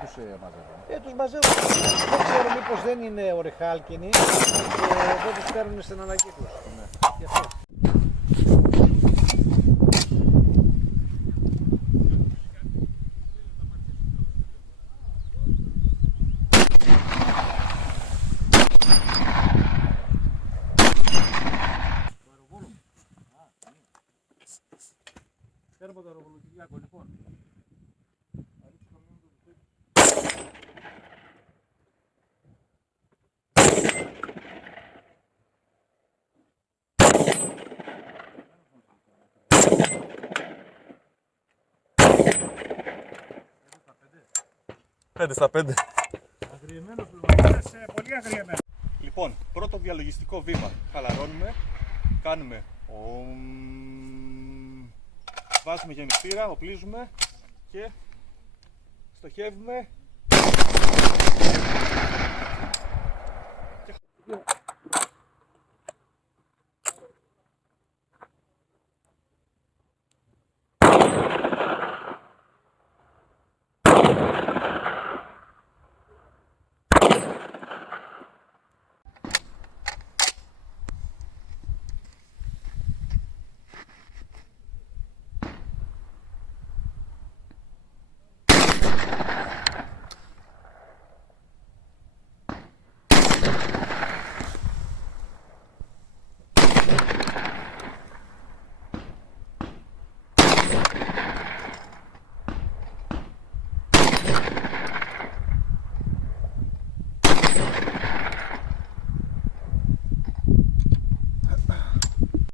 τους μαζεύουν? Τους μαζεύουν. Δεν ξέρω μήπως δεν είναι ορειχάλκινοι και δεν τους παίρνουν στην αναγκή τους. Γι' αυτό. Παίρνω το αεροβολοκυριάκο λοιπόν. Πέντε στα 5. Αγριεμένος πληροφορίες, πολύ αγριεμένος. Λοιπόν, πρώτο διαλογιστικό βήμα. Χαλαρώνουμε, κάνουμε βάζουμε γεμιστήρα, οπλίζουμε και στοχεύουμε.